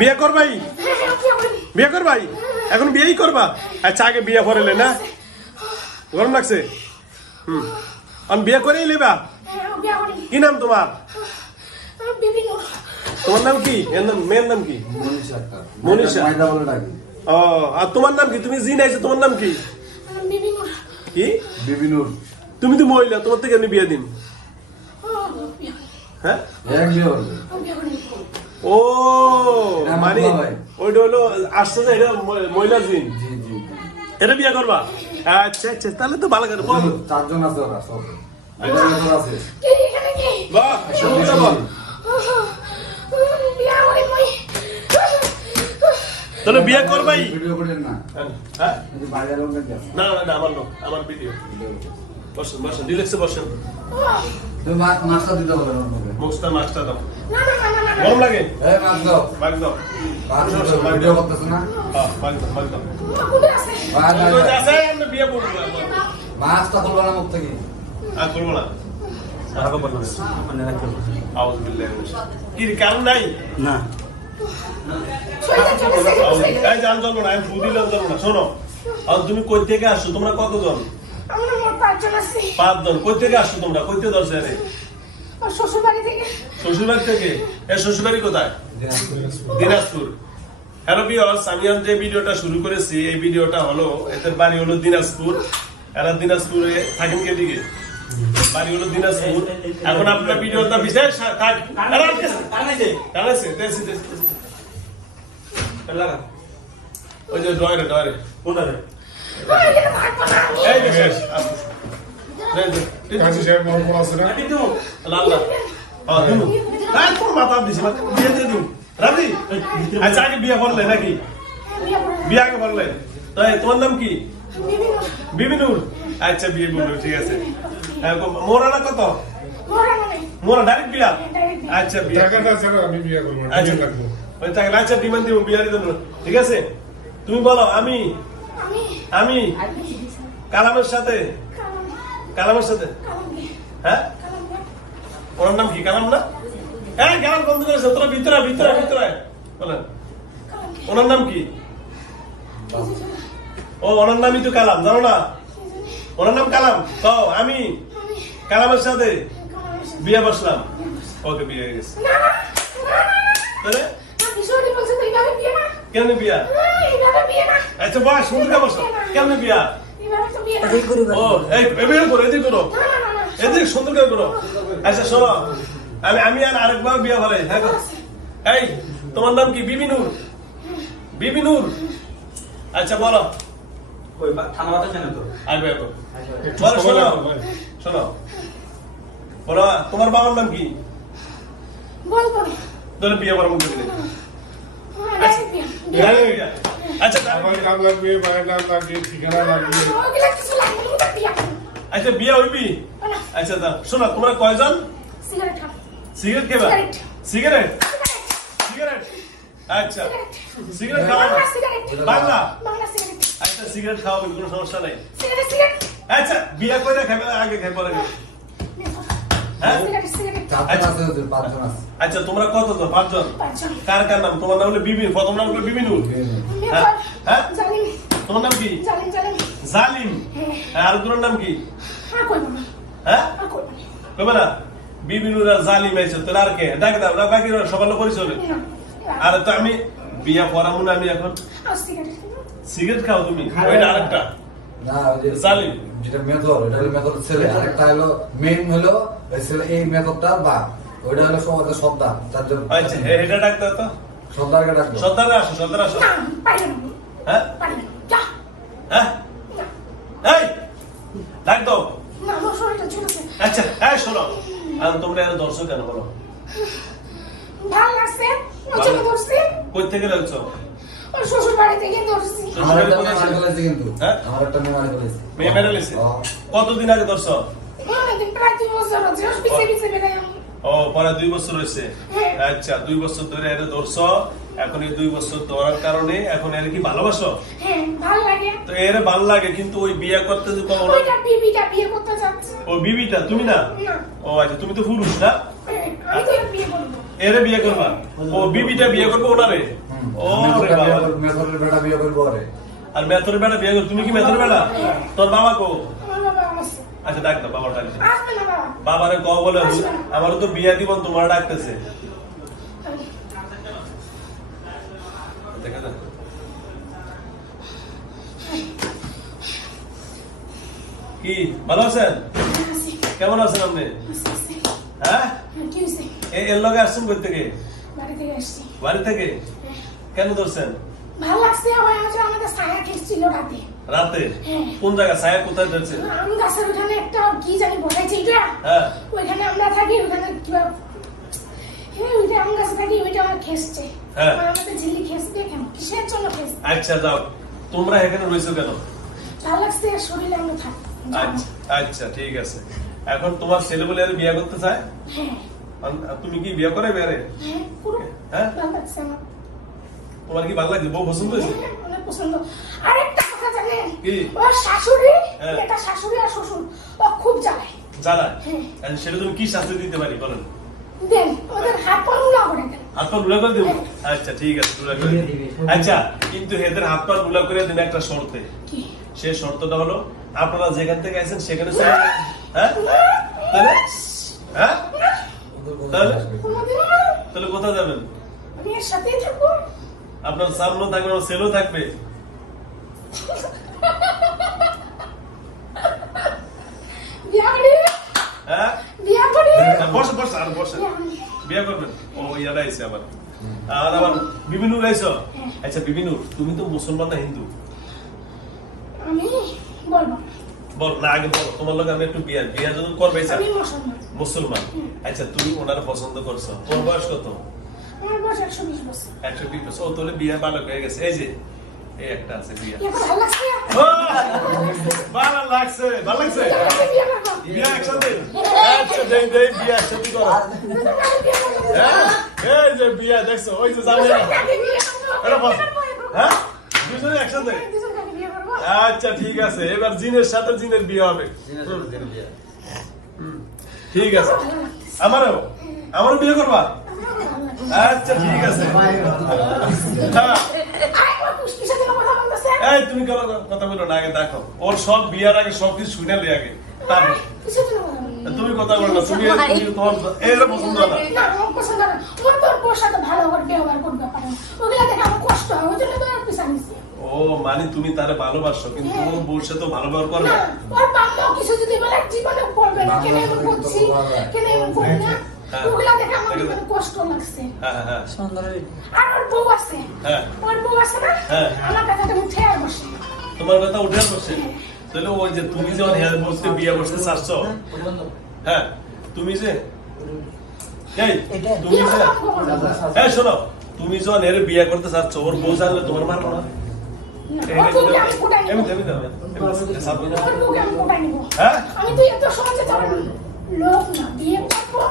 বিয়ে করবাই? বিয়ে করবাই? এখন বিয়েই করবা? আচ্ছা আগে বিয়ে করেলে না? গরম লাগছে? বিয়ে করেই লিবা? কি নাম তোমার? তোমার নাম কি? মেয়ের নাম কি? মনীষা। ও, আর তোমার নাম কি? তুমি জি নাইছো, তোমার নাম কি? কি? বিবিনুর। তুমি তো মহিলা, তোমার থেকে আমি বিয়ে দিন। হ্যাঁ, ও মানে ওইটা হলো আসছে যে এটা মহিলা জিন, এটা বিয়ে করবা? আচ্ছা আচ্ছা, তাহলে তো ভালো করে বল। 4 জন আছে ওরা সব। আছে বাহ, শুনতে বল। তাহলে বিয়ে করবাই? ভিডিও করেন না? হ্যাঁ, এই বাইরে লোক নাকি? না না, আমার লোক, আমার ভিডিও। বসেন বসেন, রিল্যাক্সে বসেন। তুমি মাছটা দিতে বলেন আমাকে। মোস্তা মাছটা দাও। গরম লাগে? এই মাছ দাও। মাছ দাও। ভিডিও করতেছ না? হ্যাঁ, মাছ দাও, মাছ দাও। মাছ ওই যে আছে, আমরা বিয়ে করব। মাছটা খুলবো না মুখ থেকে। আর করব না। আগে বল না। মানে রাখো। আউজ বিল্লাহ। কি কারণ নাই? না। এই জান চলবো না, আমি বুঝিলাম চলবো না। শোনো, আর তুমি কই থেকে আসছো? তোমরা কতজন? আমরা মোট 5 জন আছি। 5 জন। কই থেকে আসছো তোমরা? কইতে দরছে রে? শ্বশুরবাড়ি থেকে। শ্বশুরবাড়ি থেকে? এ শ্বশুরবাড়ি কোথায়? দিনাজপুর। হ্যালো ভিউয়ার্স, আমি আজ যে ভিডিওটা শুরু করেছি, এই ভিডিওটা হলো, এদের বাড়ি হলো দিনাজপুর। এরা দিনাজপুরে থাকেন কে দিকে? বাড়ি হলো দিনাজপুর। এখন আপনার ভিডিওটা বিশেষ থাক। ওই যে ডয়ারে ডয়ারে কোনটারে? এই যে শেষ। কাজী সাহেব মহল আছে না? লাল্লা। হ্যাঁ, দিমু। হ্যাঁ, তোর মাথা দিছি, বিয়ে দিয়ে দিমু। রাজি? আচ্ছা, আগে বিয়ে করলে নাকি? বিয়ে আগে করলে? তাই তোমার নাম কি? বিবিনুর। আচ্ছা, বিয়ে বললো, ঠিক আছে। মোরানা কত? মোরা ডাইরেক্ট বিয়া? আচ্ছা, বিয়ে। টাকাটা ছাড়া আমি বিয়ে করবো না। আচ্ছা, লাগবো। ওই টাকা আচ্ছা ডিমান্ড দিব, বিয়ারি দেবো, ঠিক আছে? তুমি বলো। আমি আমি কালামের সাথে। কালামের সাথে? হ্যাঁ, ওনার নাম কি? কালাম না? হ্যাঁ, কালাম বন্ধু করেছে। তোরা ভিতরে ভিতরে ভিতরে বলেন, ওনার নাম কি? ও, ওনার নামই তো কালাম, জানো না? ওনার নাম কালাম। তো আমি কালামের সাথে বিয়ে বসলাম। ওকে, বিয়ে হয়ে গেছে। কেমনে বিয়া? আচ্ছা, বস, সুন্দর বস। কেমনে বিয়া? ও, এই বিয়ে করো, এদিকে করো, এদিকে সুন্দর করে করো। আচ্ছা শোনো, আমি আর আরেকবার বিয়া ভালো। হ্যাঁ, এই তোমার নাম কি? বিবিনুর। বিবিনুর। আচ্ছা বলো। আসবে এখন। বলো, শোনো শোনো, বলো তোমার বাবার নাম কি? তোর বিয়ে করার মুখে দিলে। আচ্ছা, আমার নাম লাগবে, মায়ের নাম লাগবে, ঠিকানা লাগবে। আচ্ছা, বিয়ে হইবি? আচ্ছা, তা শোনো, তোমরা কয়জন? সিগারেট খেবা? সিগারেট? সিগারেট? আচ্ছা, সিগারেট খাওয়া বাংলা? আচ্ছা, সিগারেট খাওয়াবে, কোনো সমস্যা নাই। আচ্ছা, বিয়ে করে খাবে আগে খাই পরে? হ্যাঁ, আচ্ছা, তোমরা কতজন? 5 জন। কার কার নাম? তোমার নাম হলো বিবিন, প্রথম নাম হলো বিবিনুর। হ্যাঁ, তোমার নাম কি? জালিম। আর তোমার নাম কি? হ্যাঁ, কবে না? বিবিনুর আর জালিম আছে, তোর আর কে? ডাক দাও না, বাকি সবার পরিচয়। আর তো আমি বিয়া পড়াবো না, আমি এখন সিগারেট খাও তুমি? ওইটা আরেকটা জালিম, যেটা মেথড, ওটা হলো মেথড ছেলে, আরেকটা হলো মেইন হলো ছেলে। এই মেথডটা বা ওইটা হলো সমাজের সর্দার, তার জন্য। আচ্ছা, এটা ডাক দাও তো, সর্দারকে ডাকবো। সর্দার আসো, সর্দার আসো। হ্যাঁ হ্যাঁ, এই ডাক দাও। আচ্ছা, এই শোনো, তোমরা এত দর্শক কেন বলো? কই থেকে লাগছো? শ্বশুর বাড়ি থেকে ধরছি। আমার একটা মেয়ে মারা গেছে কিন্তু। আমার একটা মেয়ে মারা গেছে। মেয়ে মেরে লেছে? কতদিন আগে ধরছো? প্রায় 2 বছর হচ্ছে, পিছে পিছে বেড়াই। ও, পরে 2 বছর হয়েছে। আচ্ছা, 2 বছর ধরে এর ধরছো। এখন এই 2 বছর ধরার কারণে এখন এর কি ভালোবাসো? হ্যাঁ, ভালো লাগে। তো এর ভালো লাগে, কিন্তু ওই বিয়ে করতে যে ওইটা বিবিটা বিয়ে করতে যাচ্ছে। ও, বিবিটা তুমি না? ও আচ্ছা, তুমি তো পুরুষ না? আমি তো এর বিয়ে করবো। এরে বিয়ে করবা? ও বিবিটা বিয়ে করবো ওনারে? ও রে বাবা। মেথরের বেটা বিয়ে করবো ওরে। আর মেথরের বেটা বিয়ে করবো? তুমি কি মেথরের বেটা? তোর বাবা কো? আমার বাবা আছে। আচ্ছা ডাক দাও বাবার ডাক দাও। আসবে না বাবা। বাবারে কও বলে আমারও তো বিয়া দিবন তোমার ডাকতেছে। দেখা যাক। কি ভালো আছেন? আসি, কেমন আছেন আপনি? আসি। হ্যাঁ কি হয়েছে? এর লগে আসছেন কই থেকে? বাড়ি থেকে আসছি। বাড়ি থেকে? কেন ধরছেন? ভালো লাগছে, আমার হচ্ছে আমাদের ছায়া খেয়েছিল রাতে। রাতে? হ্যাঁ। কোন জায়গা ছায়া কোথায় ধরছেন? আম গাছের ওখানে একটা কি জানি বসাইছে এটা। হ্যাঁ ওইখানে আমরা থাকি, ওইখানে কিবা ওইটা আম গাছে থাকি, ওইটা আমার খেসছে। হ্যাঁ। আমাদের ঝিল্লি খেসবে কেন? কিসের জন্য খেসছে? আচ্ছা যাও, তোমরা এখানে রয়েছো কেন? ভালো লাগছে, শরীরে আমরা থাকি। আচ্ছা আচ্ছা ঠিক আছে। এখন তোমার ছেলে বলে আর বিয়ে করতে চায়? হ্যাঁ তুমি কি বিয়ে করে বেরে? হ্যাঁ পুরো হ্যাঁ? ভালো লাগছে আমার। তোমার কি ভালো লাগছে? বউ পছন্দ হয়েছে? হ্যাঁ, অনেক পছন্দ। আরেকটা কথা জানেন? কি? ওর শাশুড়ি, হ্যাঁ। এটা শাশুড়ি আর শ্বশুর, ও খুব জ্বালায়। জানা? হ্যাঁ। সেটা তুমি কি শাস্তি দিতে পারি বলেন? দেন, ওদের হাত পা মুলা করে দেন। হাত পা গুলা করে দেবো? আচ্ছা ঠিক আছে গুলা করে দেব। আচ্ছা কিন্তু এদের হাত পা গুলা করে দিন একটা শর্তে। কি? সে শর্তটা হলো আপনারা যেখান থেকে আছেন সেখানে চলে যাবেন। হ্যাঁ তাহলে? হ্যাঁ তাহলে? কোনোদিনও না। তাহলে কোথায় যাবেন? আমি এর সাথেই থাকবো। আপনার সামনে থাকবে, আমার ছেলেও থাকবে। বিয়া করি, হ্যাঁ বিয়া করি। বসে বসে আর বসে বিয়া করি। বিয়ে করবেন? ও ইয়ারা আইছে আবার। আর আবার বিবিনুর আইছো? আচ্ছা বিবিনুর, তুমি তো মুসলমান না হিন্দু? আমি বলবো, বল না আগে বলো, তোমার লোক আমি একটু বিয়া বিয়া যদি করবে চাই। আমি মুসলমান। মুসলমান? আচ্ছা তুমি ওনারা পছন্দ করছো, ওর বয়স কত? আমার বয়স 120 বছর। 120 বছর? ও তাহলে বিয়ে ভালো হয়ে গেছে। এই যে এই একটা আছে বিয়া। এবার ভালো লাগছে? ও, ভালো লাগছে, ভালো লাগছে। আমি বিয়া করবো। বিয়া একসাথে? আচ্ছা দেই দেই বিয়া একসাথে করো। হ্যাঁ? এই যে বিয়া দেখছো, ওই যে জানে না। এটা বস। হ্যাঁ দুজনে একসাথে? আচ্ছা ঠিক আছে, এবার জিনের সাথে জিনের বিয়ে হবে। ঠিক আছে। আমারও আমারও বিয়ে করবা? আচ্ছা ঠিক আছে। হ্যাঁ এই তুমি কেন কথা বলো না? আগে দেখো ওর সব বিয়ার আগে সবকিছু শুনে লে আগে, তারপর তুমি কথা বলো না। তুমি তোমার এটা পছন্দ না? না, আমার পছন্দ না। ওর তোর বউর সাথে ভালো করে ব্যবহার করতে পারে না। ওগুলা দেখে আমার কষ্ট হয়, ওই জন্য তো আর পিছান নিছি। ও মানে তুমি তারে ভালোবাসো, কিন্তু ওর বউর সাথে ভালো ব্যবহার করো না, না? ওর বাবা কিছু যদি বলে জীবনে বলবে না, কেন এমন করছি, কেন এমন করি না। হ্যাঁ। ওগুলা দেখে আমার মানে কষ্ট লাগছে। হ্যাঁ হ্যাঁ আর ওর বউ আছে, হ্যাঁ। ওর বউ আছে না, হ্যাঁ। আমার কাছে উঠে আর বসে। তোমার কথা উঠে বসে? তাহলে ওই যে তুমি যখন হেয়ার বসতে বিয়ে বসতে চাচ্ছ, হ্যাঁ তুমি যে এই তুমি যে এই শোনো, তুমি যখন এর বিয়ে করতে চাচ্ছ, ওর বউ জানলে তোমার মারবো না? ওর বউকে আমি কোটাই নিব। ওর বউকে আমি কোটাই নিব। হ্যাঁ? আমি তো এত সহজে যাবো লোক না, বিয়ে করবো।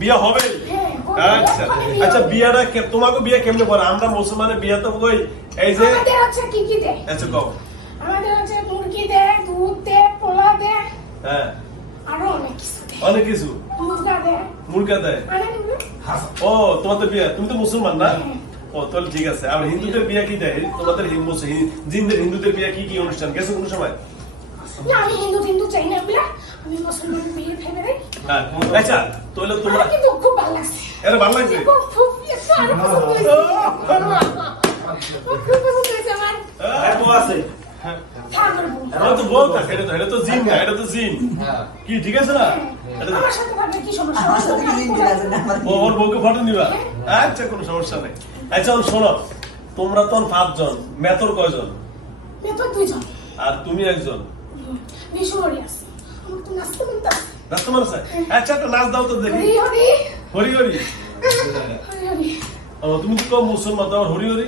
বিয়ে হবে? হ্যাঁ, হবে। আচ্ছা ওখানে বিয়ে আচ্ছা, হবে। বিয়েটা তোমাকে বিয়ে কেমনে করে? আমরা মুসলমানের বিয়ে তো ওই এই যে আমাদের হচ্ছে কি কি দেয়? আচ্ছা কও। আমাদের হচ্ছে মুরগি দেয়, দুধ দেয়, পোলা দেয়, হ্যাঁ আরো অনেক কিছু দেয়। অনেক কিছু। মুরগা দেয়। মুরগা দেয়? ও তোমাদের বিয়ে, তুমি তো মুসলমান না? ও তাহলে ঠিক আছে। আর হিন্দুদের বিয়ে কি দেয়? তোমাদের হিন্দুদের বিয়ে কি কি অনুষ্ঠান গেছে কোন সময়? না, আমি হিন্দু চাই না এগুলা। আমি মুসলমান বিয়ে ভেবে দেয়। হ্যাঁ আচ্ছা, তাহলে তোমরা কিন্তু খুব ভালো লাগছে। এর ভালো লাগছে? খুব খুব একটু আরো পছন্দ হয়েছে। খুব পছন্দ হয়েছে আমার। আছে ঠাকুর বউ। এটা তো বউ থাকে, এটা তো জিন না, এটা তো জিন। কি ঠিক আছে না? এটা তো- আমার সাথে থাকলে কি সমস্যা? ওর বউকে ফটো নিবা? আচ্ছা কোনো সমস্যা নেই। আচ্ছা শোনো, তোমরা তো 5 জন, মেথর কয়জন? মেয়ে তো 2 জন। আর তুমি একজন। বিশুরি আছে। আমার তো নাচতে মন চায়। নাচতে মনে চায়? আচ্ছা একটা নাচ দাও তো দেখি। হরি হরি হরি হরি। হরি হরি। ও তুমি তো কম মুসলমান, তো হরি হরি।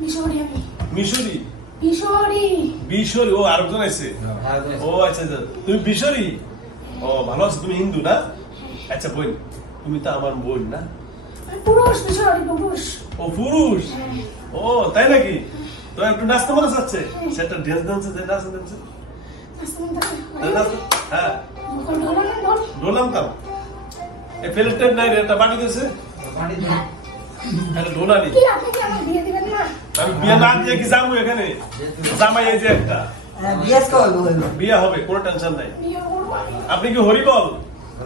বিশুরি আমি। মিশরি? বিশুরি। বিশরি? ও আরেকজন আছে। ও আচ্ছা আচ্ছা, তুমি বিশরি? ও ভালো আছো। তুমি হিন্দু না? আচ্ছা বোন, তুমি তো আমার বোন না? পুরুষ, বিশুরি পুরুষ। ও পুরুষ? ও তাই নাকি? তো একটু নাচতে মনে চাচ্ছে? সেটা ড্যান্স ডান্স নাচতে নাচতে মন চায়। হ্যাঁ ঢোল ঢোল ঢোল। ডোলাম তাম। এই প্লেটের নাই রে, একটা বাটি দিয়েছে একটা ডোলা নি। কি আপনি কি আমার বিয়ে দিবেন না? আমি বিয়ে না দিয়ে কি যাবো এখানে? জামাই এই যে একটা বিয়ে হবে, কোনো টেনশন নাই। বিয়ে করবো আমি। আপনি কি হরিবল?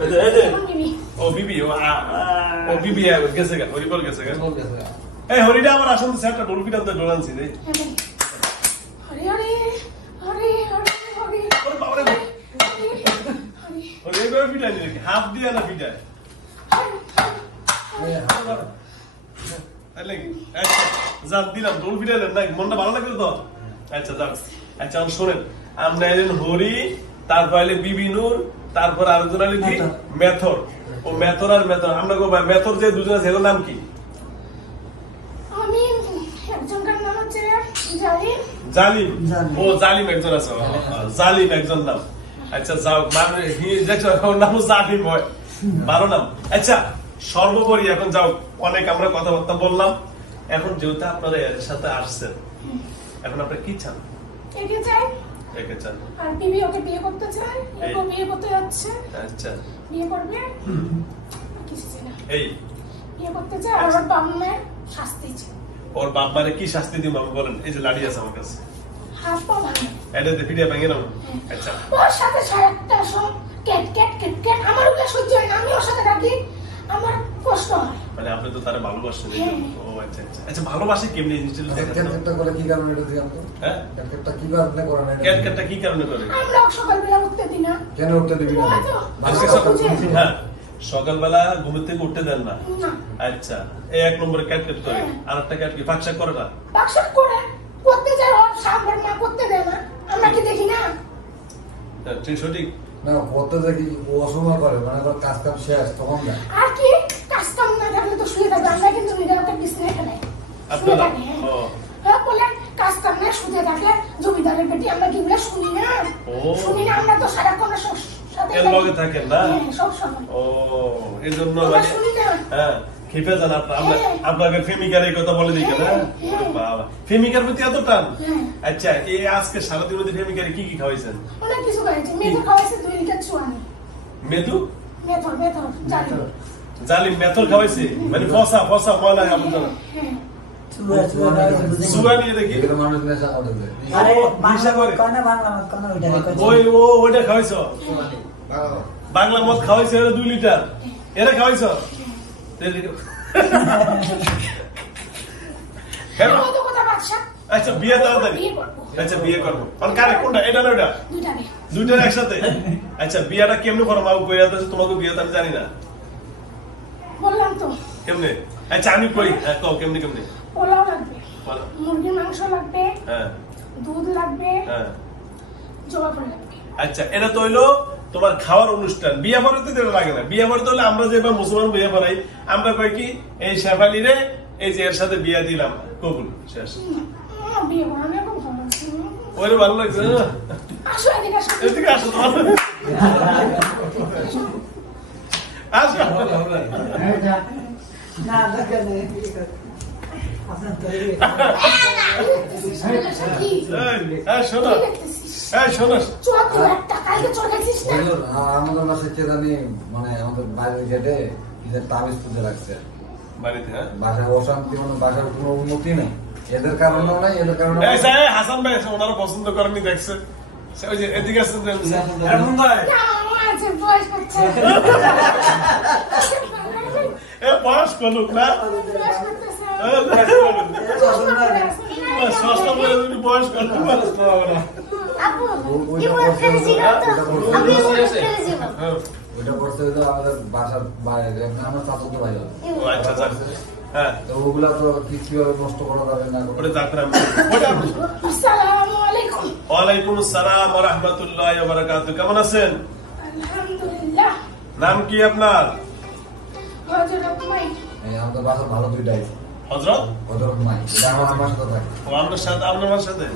এই যে আমার বিবি। ও বিবি, ও বিবি গেছে গা, হরিবল গেছে গা। এই হরিটা আমার আসন তো একটা ডোল পিটাতে ডোলানছি রে। হরি হরি হরি হরি হরি ওরে বাবা রে, হরি ওরে এইভাবে পিটাই নাকি? হাত দিয়ে না পিটায় তাই নাকি? আচ্ছা যান দিলাম, ডোল পিটাইলেন নাকি? মনটা ভালো লাগলো তো? আচ্ছা যান। আচ্ছা আমি শোনেন, আমরা এলেন হরি, তারপর এলে বিবি নূর, তারপর আরেকজন আলি কি মেথর। ও মেথর আর মেথর, আমরা মেথর যে দুজন আছে এগুলোর নাম কি? আমি একজনকার নাম হচ্ছে জালিম। জালিম। ও জালিম একজন আছে, জালিম একজন নাম। আচ্ছা যাও, মানে ওর নাম জালিম হয়, ভালো নাম। আচ্ছা সর্বোপরি এখন যাও, অনেক আমরা কথাবার্তা বললাম। এখন যেহেতু আপনারা এর সাথে আসছেন, এখন আপনারা কি চান? একে চাই একে চান? আর বিবি ওকে বিয়ে করতে চায়, একে বিয়ে করতে যাচ্ছে, আচ্ছা বিয়ে করবে। কিছু চাই না, এই বিয়ে করতে চায়। আর ওর বাবা মায়ের শাস্তি চাই। ওর বাপ মারে কি শাস্তি দিব আমি বলেন? এই যে লাড়ি আছে আমার কাছে, হাত পা ভাঙে। এটাতে পিঠে ভেঙে নাও। আচ্ছা ওর সাথে সারাটা সব ক্যাট ক্যাট ক্যাট ক্যাট। আমার ওগুলো সহ্য হয় না, আমি ওর সাথে থাকি, আমার কষ্ট হয়। মানে আপনি তো তারা ভালোবাসেন। হ্যাঁ। ও আচ্ছা আচ্ছা আচ্ছা, ভালোবাসে কেমনি জিনিসটা দেখাচ্ছেন? ক্যাটকেটটা করে কি কারণে এটা দিলাম তো? হ্যাঁ, ক্যাটকেটটা কি কারণে করে না? ক্যাটকেটটা কি কারণে করে? আমরা সকালবেলা উঠতে দিই না। কেন উঠতে দিবি না? ওরা তো বাসা সকাল বুঝে। হ্যাঁ, সকালবেলা ঘুমের থেকে উঠতে দেন না। না, আচ্ছা, এই এক নম্বরে ক্যাটকেট করে। হ্যাঁ। আর একটা ক্যাট কি ফাঁকশাক করে না? বাক্সাপ করে করতে যায়, ওর সামনের মা করতে দেয় না। আমরা কি দেখি না? হ্যাঁ, ঠিক সঠিক। না করতে দেখি ও অসময় করে, মানে ওর কাজ কাম শেষ তখন যায়। আর কি কাজ কাম না থাকলে তো শুয়ে থাকবে। আমরা কিন্তু নিজেরা বিছনায় ফেলাই শুয়ে আপনারা থাকি। ও হ্যাঁ, বলে কাজ কাম না শুয়ে থাকলে জমিদারের বেটি, আমরা কি বলে শুনি না? ও। শুনি না, আমরা তো সারাক্ষণ সাথে এর লগে থাকেন না? হ্যাঁ, সব সময় ও এই জন্য আমরা মানে শুনি না। হ্যাঁ, খেপে যান আপনার। হ্যাঁ। আপনাকে প্রেমিকার এই কথা বলে দিই কেন? হ্যাঁ, হ্যাঁ। বাবা, প্রেমিকার প্রতি এত টান? হ্যাঁ। আচ্ছা, এই আজকে সারাদিন মধ্যে প্রেমিকারে কি কি খাওয়াইছেন? অনেক কিছু খাইছে। মেয়েদের খাওয়াইছে 2 লিটার চুয়ানি। মেদু মেথর জানি। জালিম মেথর খাওয়াইছে, মানে ফসা ফসা ময়লা এমন জানা হ্যাঁ, সুগা নিয়ে দেখি। এগুলো মানুষ নেশা করে দেয়। ওইটা খাওয়াইছ? বাংলা মদ খাওয়াইছে 2 লিটার, এরা খাওয়াইছ? কেন? কত কথা বাদশা। আচ্ছা বিয়ে তাড়াতাড়ি। বিয়ে করবো। আচ্ছা বিয়ে করবো। আর কারে কোনটা? এটা না ওটা? দুইটাকে। দুইটার একসাথে? আচ্ছা বিয়েটা কেমনে করো? মাও কইয়া তো তোমাকে বিয়ে তো আমি জানি না। বললাম তো, কেমনে? আচ্ছা আমি কই, হ্যাঁ কও কেমনে কেমনে? পোলাও লাগবে, বলো। মুরগির মাংস লাগবে, হ্যাঁ দুধ লাগবে, হ্যাঁ। জবা ফুল লাগবে। আচ্ছা এটা তো হইলো তোমার খাওয়ার অনুষ্ঠান। বিয়ে পরে তো এটা লাগে না। বিয়ে পরে তো হলে আমরা যেভাবে মুসলমান বিয়ে পড়াই, আমরা কই কি এই শেফালি রে এই যে এর সাথে বিয়ে দিলাম, কবুল, শেষ। বিয়ে করা নিয়ে খুব ভালো লাগছে। ওরে ভালো লাগছে না? আসো এদিকে আসো। এদিকে আসো তোমার। আসো। কি? এই শোনো, কি দেখতেছিস? এই শোনো। চল তো একটা, কালকে চলে গেছিস না? হুজুর, আমাদের বাসায় কে জানি, মানে আমাদের বাইরের গেটে ঈদের তাবিজ পুজো রাখছে। বাড়িতে হ্যাঁ? বাসায় অশান্তি, মানে বাসার কোনো উন্নতি নেই। এদের কারণেও নাই, এদের কারণে এই যে হাসান ভাই আছে, ওনারা পছন্দ করেননি দেখছে। ওই যে এদিকে আসছেন যে, এখন ভাই, না, আমার আছে, বয়স করছে। এ বয়স করুক না? বয়স করতেছে। এ, ষষ্ঠ বলে যদি বয়স করতে পারছ না। আপু ওইটা ইমরান করছে খান ছিল তো ওইটা আমি করছে ইমরান খান ছিল হ্যাঁ। ওইটা করছে হলো আমাদের বাসার বাইরে, আমার চাচাতো ভাই হবে। ও আচ্ছা আচ্ছা। হ্যাঁ, তো ওগুলা তো কিভাবে নষ্ট করা যাবে না ওটা যাত্রা ওটা। আসসালামু আলাইকুম। ওয়ালাইকুম আসসালাম ওয়া রাহমাতুল্লাহি ওয়া বারাকাতুহু। কেমন আছেন? আলহামদুলিল্লাহ। নাম কি আপনার? হযরত মাই। আমাদের বাসার ভালো দুইটাই, হযরত? হজরত মাই, এটা আমার আমার সাথে থাকে। ও আপনার সাথে, আপনার সাথে।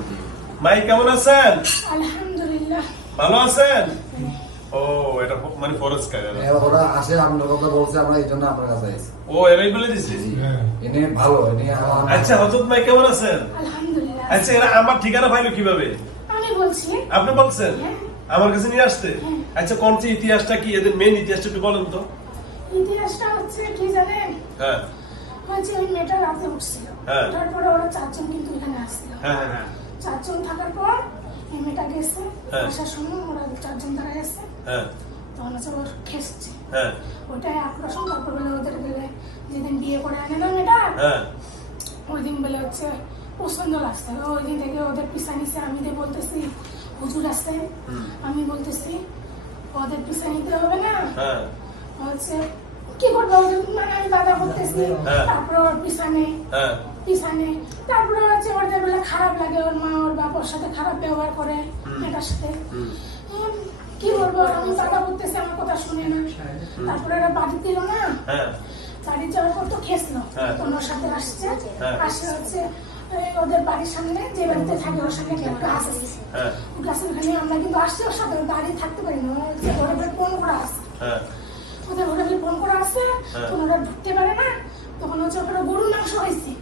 মাই কেমন আছেন? আলহামদুলিল্লাহ। ভালো আছেন? ও এটা মানে ফরজ কাজ। ওরা আসে, আপনার কথা বলছে, আমরা এই জন্য আপনার কাছে আইছি। ও এরাই বলে দিছি। হ্যাঁ। এনে ভালো, এনে আমার আচ্ছা হযরত মাই কেমন আছেন? আলহামদুলিল্লাহ। আচ্ছা এরা আমার ঠিকানা পাইলো কিভাবে? আমি বলছি, আপনি বলছেন হ্যাঁ। আমার কাছে নিয়ে আসতে? হ্যাঁ। আচ্ছা কোন ইতিহাসটা কি, এদের মেন ইতিহাসটা একটু বলেন তো। ইতিহাসটা হচ্ছে কি জানেন, হ্যাঁ হচ্ছে ওই মেয়েটা রাতে উঠছিল, হ্যাঁ। তারপরে ওরা 4 জন কিন্তু এখানে আসছিল। হ্যাঁ হ্যাঁ 4 জন থাকার পর এই মেয়েটা গেছে, হ্যাঁ। আসার সময় ওরা 4 জন তারা গেছে, হ্যাঁ তখন হচ্ছে ওর খেসছে, হ্যাঁ ওইটাই আকর্ষণ। তারপর বলে ওদের বলে যেদিন বিয়ে করে আনে না মেয়েটা, হ্যাঁ ওই দিন বলে হচ্ছে পছন্দ লাগছে, ওই দিন থেকে ওদের পিছা নিছে। আমি দিয়ে বলতেছি হুজুর আছে, আমি বলতেছি ওদের পিছা নিতে হবে না, হ্যাঁ হচ্ছে কি করবো ওদের, মানে আমি বাধা করতেছি। হ্যাঁ। তারপর ওর পিছনে হ্যাঁ পিছনে তারপরে হচ্ছে ওদের বলে খারাপ লাগে, ওর মা ওর বাবার সাথে খারাপ ব্যবহার করে মেয়েটার সাথে। কি বলবো, আমি বাধা করতেছি, আমার কথা শুনে না। তারপরে ওরা বাড়ি দিল না, হ্যাঁ বাড়ি যাওয়ার পর তো খেসলো, হ্যাঁ। তো ওর সাথে আসছে, হ্যাঁ। আসে হচ্ছে ওদের বাড়ির সামনে যে বাড়িতে থাকে ওর সামনে একটা গাছ আছে, হ্যাঁ গাছের ওখানে আমরা কিন্তু আসছি, ওর সাথে বাড়ি থাকতে পারি না, ওরা ফোন করা আছে, হ্যাঁ ওদের হোটেলে ফোন করা আছে, হ্যাঁ। তখন ওরা ঢুকতে পারে না। তখন হচ্ছে ওখানে গরুর মাংস হয়েছে,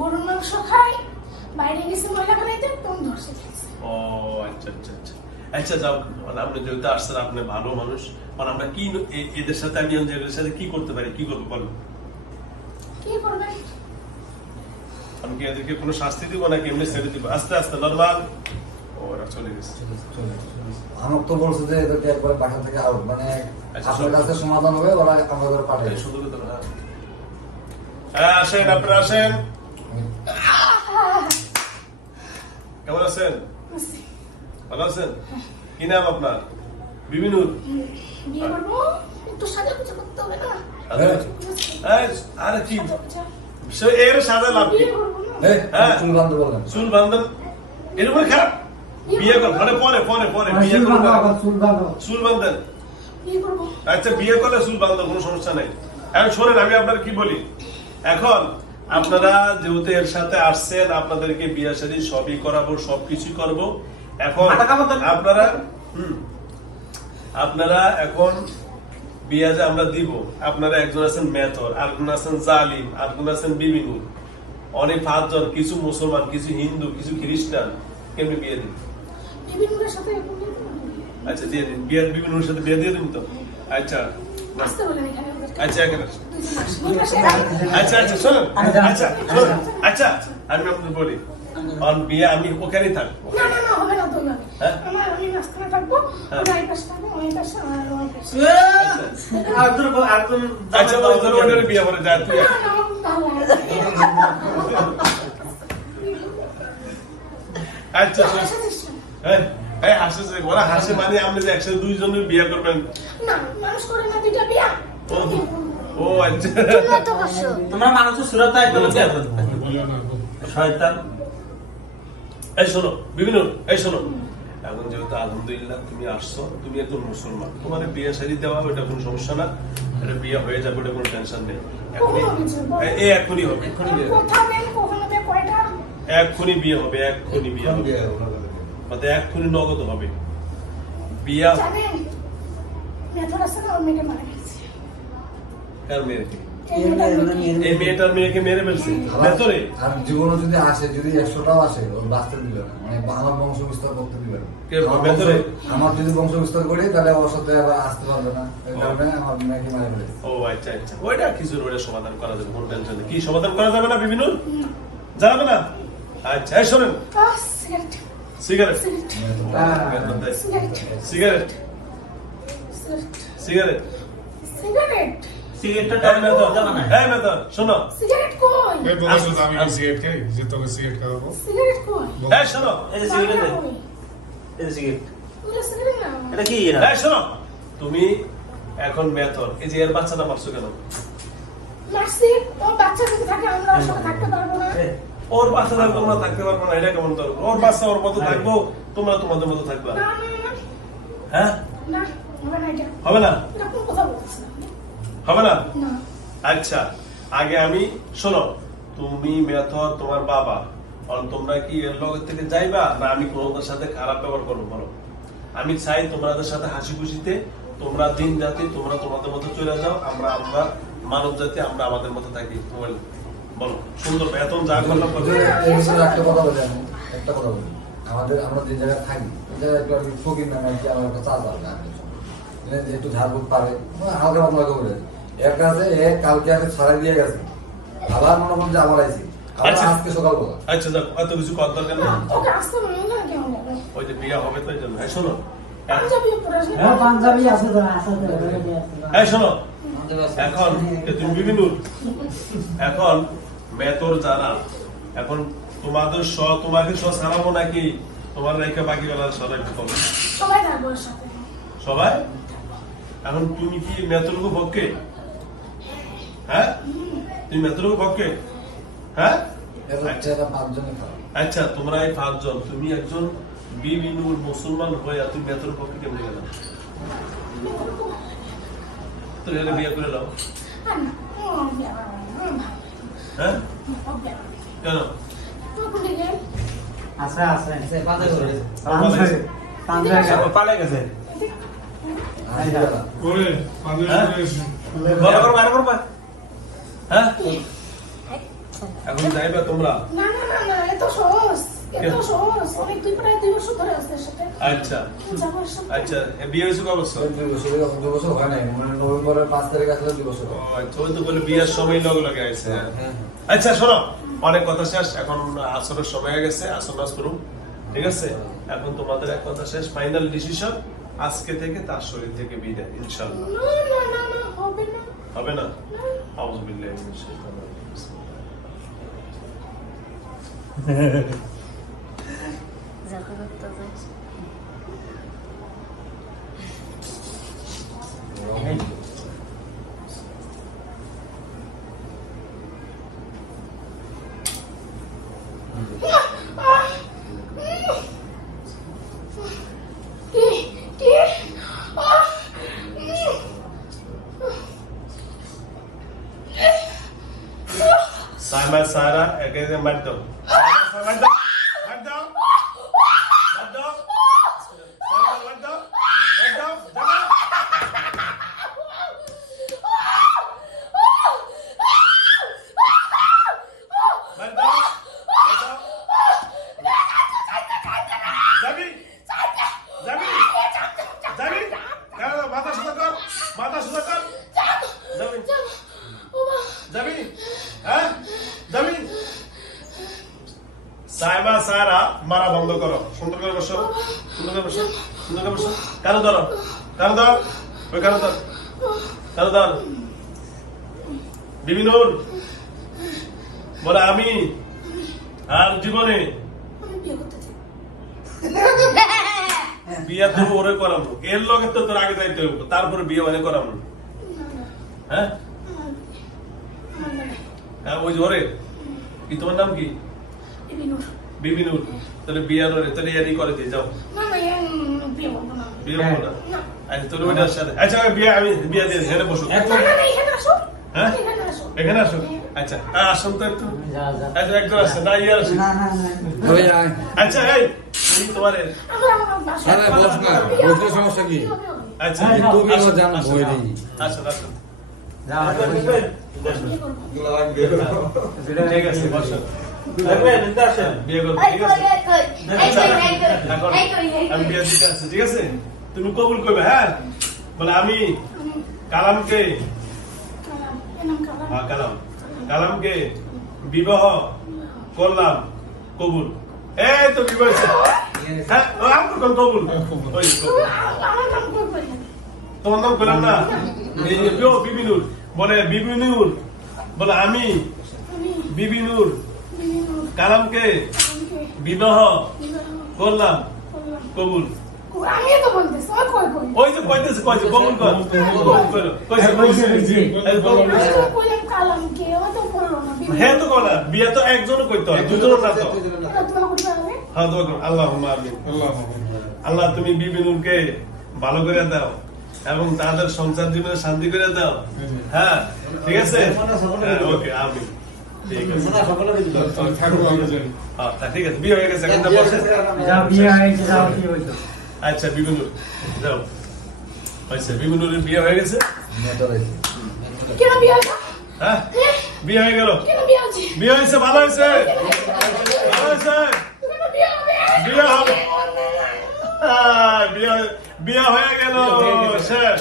গরুর মাংস খাই, বাইরে গেছে ময়লা বানাইতে, তখন ধরছে খেয়েছে। ও আচ্ছা আচ্ছা আচ্ছা আচ্ছা যাও, মানে আপনি যেহেতু আসছেন, আপনি ভালো মানুষ, মানে আমরা কি এদের সাথে, আমি এদের সাথে কি করতে পারি, কি করবো বলো? কি করবেন? আমি কি এদেরকে কোনো শাস্তি দিব নাকি এমনি ছেড়ে দিব? আস্তে আস্তে নরমাল। ওরা চলে গেছে। আমার তো বলছে যে এদেরকে একবার বাসা থেকে আউট, মানে আচ্ছা, আপনার কাছে সমাধান হবে, ওরা আমাদের পাঠাবে। এই শুধু কথা না। হ্যাঁ আসেন, আপনারা আসেন। কেমন আছেন? ভালো আছেন? কি নাম আপনার? বিবিনুর। বিয়ে করবো, একটু সাজা গুজা করতে হবে না? আরে কি এর সাদা লাভ কি? বিয়ে করবো না? হ্যাঁ। চুল বান্ধব বললেন। চুল বান্ধন এরকম খারাপ? বিয়ে কর, মানে পরে পরে পরে বিয়ে করবো। চুল বান্ধন, বিয়ে করবো। আচ্ছা বিয়ে করলে চুল বান্ধব, কোনো সমস্যা নেই। এখন শোনেন, আমি আপনার কি বলি, এখন আপনারা যেহেতু এর সাথে আসছেন, আপনাদেরকে বিয়ে শাদী সবই করাবো, সবকিছু করবো। এখন আপনারা আপনারা এখন বিয়ে যে আমরা দিব, আপনারা একজন আছেন মেথর, আরেকজন আছেন জালিম, আরেকজন আছেন বিবিনু, অনেক 5 জন, কিছু মুসলমান, কিছু হিন্দু, কিছু খ্রিস্টান। কেমনি বিয়ে দিন? বিবিনুরের সাথে এরকম বিয়ে করবো না? আচ্ছা দিয়ে দিন, বিয়ের বিবিনুর সাথে বিয়ে দিয়ে দিন তো। আচ্ছা আসতে বলেন এখানে ওদেরকে। আচ্ছা এখানে আসুন। দুজন আসবে। এই পাশে আচ্ছা আচ্ছা শোনেন, আচ্ছা শোনেন, আচ্ছা আমি আপনাদের বলি, অন বিয়ে আমি ওখানেই থাকবো। না না না, হবে না তো না। হ্যাঁ? আমি মাঝখানে থাকবো, ওরা এই পাশে থাকবে, ওই পাশে আর ওই পাশে। আচ্ছা ওদের বিয়ে করে যায় তুই। না, না, আমার ভালো লাগে না। আচ্ছা হাসা দিচ্ছ? এই হাসে, ওরা হাসে মানে আপনি যে একসাথে 2 জনের বিয়ে করবেন। না, মানুষ করে না দুইটা বিয়া। ও আচ্ছা তোমরা মানুষের সুরতা একদম শয়তান। এই শোনো বিভিন্ন, এই শোনো, এখন যেহেতু আলহামদুলিল্লাহ তুমি আসছো, তুমি একজন মুসলমান, তোমার বিয়ে শাদী দেওয়া ওইটা কোনো সমস্যা না, এটা বিয়ে হয়ে যাবে, ওটা কোনো টেনশন নেই। এখনই হবে, কথা নেই, কখনো বে কয়টা? এক্ষুনি বিয়ে হবে, এক্ষুনি বিয়ে হবে, এক্ষুনি নগদ হবে বিয়া। জানেন, মেথর আছে না, ওর মেয়েকে মারা গেছে। কার মেয়েকে? এই মেয়েটার মেয়েকে। এই মেয়েটার মেয়েকে মেরে ফেলছে ভেতরে। আর জীবনে যদি আসে, যদি 100টাও আসে, ওর বাঁচতে দিবে না, মানে আমার বংশ বিস্তার করতে দিবে না। কে ভেতরে? আমার যদি বংশ বিস্তার করি, তাহলে ওর সাথে আবার আসতে পারবে না, এই কারণে আমার মেয়েকে মারা ফেলেছে। ও আচ্ছা আচ্ছা, ওইটা কিছু ওইটা সমাধান করা যাবে, কোনো টেনশন নেই। কি সমাধান করা যাবে না বিভিন্ন? যাবে না? আচ্ছা এই শোনেন, cigarette cigarette cigarette cigarette cigarette cigarette সিগারেটটা এই মেথর শোনো, সিগারেট কই? এই বলেছো যে আমি সিগারেট খাই, যে তোকে সিগারেট খাওয়াবো। সিগারেট কই? এই শোনো, এই যে সিগারেট বাংলা কই? এই যে সিগারেট ওগুলো সিগারেট না। এটা কি এরা? এই শোনো, তুমি এখন মেথর, এই যে এর বাচ্চাটা মারছো কেন? মাসি, ও বাচ্চা যদি থাকে আমরা ওর সাথে থাকতে পারবো না। ওর বাচ্চা থাকবে, তোমরা থাকতে পারবো না, এটা কেমন দরকার? ওর বাচ্চা ওর মতো থাকবো, তোমরা তোমাদের মতো থাকবা। না না না হ্যাঁ না, হবে না এটা। হবে না? এটা কোন কথা বলছিস? হবে না? না। আচ্ছা আগে আমি শোনো, তুমি মেথর, তোমার বাবা, তোমরা কি এর লগের থেকে যাইবা না আমি কোনোদের সাথে খারাপ ব্যবহার করবো? বলো। আমি চাই তোমাদের সাথে হাসি খুশিতে তোমরা দিন রাতে তোমরা তোমাদের মতো চলে যাও, আমরা আমরা মানব জাতি আমরা আমাদের মতো থাকি। বলো সুন্দর বেতন যা করলাম। এই বিষয়ে একটা কথা বলি, আমি একটা কথা বলি, আমরা যে জায়গায় থাকি, ওই জায়গায় একটু আর কি ফকির নামে আর কি আমার একটা চাল পাবে না, একটু ঝাড়ফুঁক পারে, হালকা পাতলা করে। একটা আছে এ কালকে আমি ছাড়াই দিয়ে গেছে, আবার মনে করুন যে আবার আইছি, আবার আচ্ছা। আজকে সকালবেলা। আচ্ছা যাক, এত কিছু করার দরকার নেই। ওকে আসতে মনে হয় কেমন যাবে ওই যে বিয়ে হবে তো এই জন্য। এই শোনো, পাঞ্জাবি পরে আসলে হ্যাঁ পাঞ্জাবি আছে তো আছে তো এই শোনো, এখন তুমি বিবিনুর, এখন মেতর যারা, এখন তোমাদের তোমাকে ছাড়াবো নাকি তোমার রেখে বাকি বেলা সবাই হবে? সবাই থাকবো ওর সাথে। সবাই? এখন তুমি কি মেতরুকু পক্ষে? হ্যাঁ, তুমি মেতরুকু পক্ষে? হ্যাঁ, এটা 5 জনে খারাপ। আচ্ছা তোমরা এই 5 জন, তুমি একজন বিবিনুর মুসলমান হয়ে তুমি মেতর পক্ষে কেমন গেল? তো এটা বিয়ে করে নাও। আর না, ও বিয়ে করবো না, হ্যাঁ, ও বিয়ে করবো না। কেন? তুই কোথায় গেলি? আছে আছে পাঞ্জাবি পাঞ্জাবি পালে গেছে আজকে বেলা। করে পাঞ্জাবি হ্যাঁ? পরে এসে। বলো করো, বাইরে করো, হ্যাঁ? এখন যাইবা তোমরা? না না না না, এত সহজ, এত সহজ। অনেক প্রায় 2 বছর ধরে আছে এর সাথে। আচ্ছা যাবো এর সাথে। আচ্ছা, এ বিয়ে হয়েছে কবে? 2 বছর হয় নাই, মানে নভেম্বরের 5 তারিখ আসলে 2 বছর হয়। আচ্ছা, ওই তো বলে বিয়ের সময় লগে লগে আইছে। হ্যাঁ, হ্যাঁ। আচ্ছা শোনো, অনেক কথা শেষ, এখন আসরের সময় হয়ে গেছে, আসর নাচ করুন, ঠিক আছে? এখন তোমাদের এক কথা শেষ, ফাইনাল ডিসিশন আজকে থেকে তার শরীর থেকে বিদায়, ইনশাআল্লাহ। না না না না, হবে না। হবে না? আউযুবিল্লাহি মিনাশ শাইতানির রাজিম। কি কি সাইমা সারা একে মার দাও, মার দাও, মার দাও, মার দাও, সাইমা মার দাও, মার দাও, দাও। মার দাও, মার দাও। যাবি? যাবি? যাবি? কেন? মাথা সোজা কর, মাথা সোজা কর। যাবি? যাবি? হ্যাঁ? যাবি? সাইমা সারা মারা বন্ধ করো, সুন্দর করে বসো, সুন্দর করে বসো, সুন্দর করে বসো। কারো ধরো, কারো ধর, ওই কারো ধর, কারো ধর। বিবিনুর বলে আমি আর জীবনে আমি বিয়ে করতে চাই। বিয়ে তো ওরে করাবো, এর লগে তো তোর আগে যাইতে হইব, তারপরে বিয়ে মানে করাবো। না না, হ্যাঁ, আমার না। হ্যাঁ, ওই যে ওরে কি, তোমার নাম কি? বিনুর। বিবিনুর। তাহলে বিয়ে ওরে, তাহলে এডি করে দিয়ে যাও, না না, বিয়ে করবো না। বিয়ে করবো না। না আচ্ছা তোর ওইটার সাথে, আচ্ছা বিয়ে, আমি বিয়ে দিয়ে এখানে বসো। না না, এখানে আসো। হ্যাঁ? এখানে আসো। এখানে আসো। আচ্ছা আসুন তো একটু। যা যা আচ্ছা একজন আসছে না, ইয়ে আসে। না না ওই আয়। আচ্ছা এই তুমি তোমার আমার বাসায়। আরে বস না, বসলে সমস্যা কি? আচ্ছা হ্যাঁ, তুমি আসুন, জানো আসুন, ভয় নেই। আসুন আসুন। যা বিয়ে করবো। ঠিক আছে বসো। বিয়ে করবো, ঠিক আছে? এখন আমি বিয়ে দিতে আসছি, ঠিক আছে? তুমি কবুল করবে, হ্যাঁ? বলে আমি কালামকে, কালাম, এর নাম কালাম। হ্যাঁ কালাম, কালামকে বিবাহ করলাম, কবুল। এই তো বিবাহ হয়েছে। হ্যাঁ, ও আমার কোন কবুল? ওই কবুল। আমার নাম করবো না। তোমার নাম করলাম না? এই যে বিবিনুর বলে, বিবিনুর বলে আমি আমি বিবিনুর বিনুর। কালামকে কালামকে বিবাহ বিবাহ করলাম, করলাম। কবুল। আমিও তো বলতেছি, ওই কই কই। ওই যে কইতেছে, কইছে কবুল কর, কবুল করো, কইছে কইছে। এই কবুল আমি করছে। তো কইলাম কালামকে, ও তো বললো না। বিনুর। হ্যাঁ তো কলা, বিয়ে তো একজনও করতে হয়, দুজনও না তো। এটা দোয়া করতে হবে। হ্যাঁ দোয়া করো, আল্লাহুম্মা আমিন। আল্লাহ আল্লাহ তুমি বিবিনুরকে ভালো করে দাও এবং তাদের সংসার জীবনে শান্তি করে দাও। হ্যাঁ ঠিক আছে, ওকে আমিন। ঠিক আছে, থাকবো আমরা জানি। হ্যাঁ ঠিক আছে, বিয়ে হয়ে গেছে, এখন যাবো। যা বিয়ে হয়েছে যাও কি হইতো আচ্ছা বিবিনুর যাও, হয়েছে, বিবিনুরের বিয়ে হয়ে গেছে। মেয়েটা রয়েছে। কেন বিয়ে হয়েছে? হ্যাঁ বিয়ে হয়ে গেল, কেন বিয়ে হয়েছে? বিয়ে হয়েছে, ভালো হয়েছে, ভালো হয়েছে, কেন বিয়ে হবে? বিয়ে হবে। বিয়ে হয়ে গেল, শেষ।